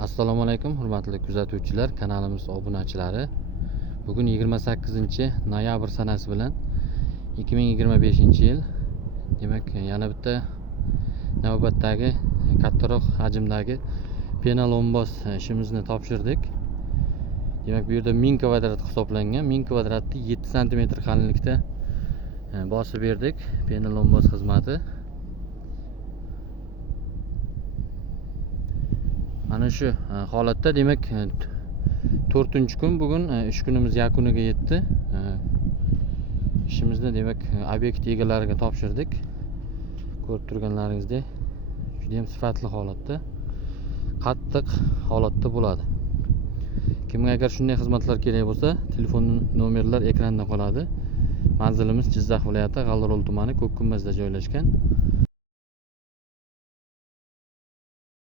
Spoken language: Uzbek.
Assalomu alaykum hurmatli kuzatuvchilar, kanalimiz obunachilari. Bugun 28-noyabr sanasi bilan 2025-yil. Demak, yana bitta navbatdagi kattaroq hajmdagi penalomboz ishimizni topshirdik. Demak, bu yerda 1000 kvadrat hisoblangan. 1000 kvadratni 7 sm qalinlikda bosib berdik. Penalomboz xizmati. Mana shu holatda demak 4-kun bugun ish kunimiz yakuniga yetdi. İşimizni demak obyekt egalariga topshirdik. Ko'rib turganlaringizdek juda ham sifatli holatda, qattiq holatda bo'ladi. Kimga agar shunday xizmatlar kerak bo'lsa, telefon nomerlar ekranda qoladi. Manzilimiz Jizzax viloyati G'allarol tumani Ko'kkumbazda joylashgan.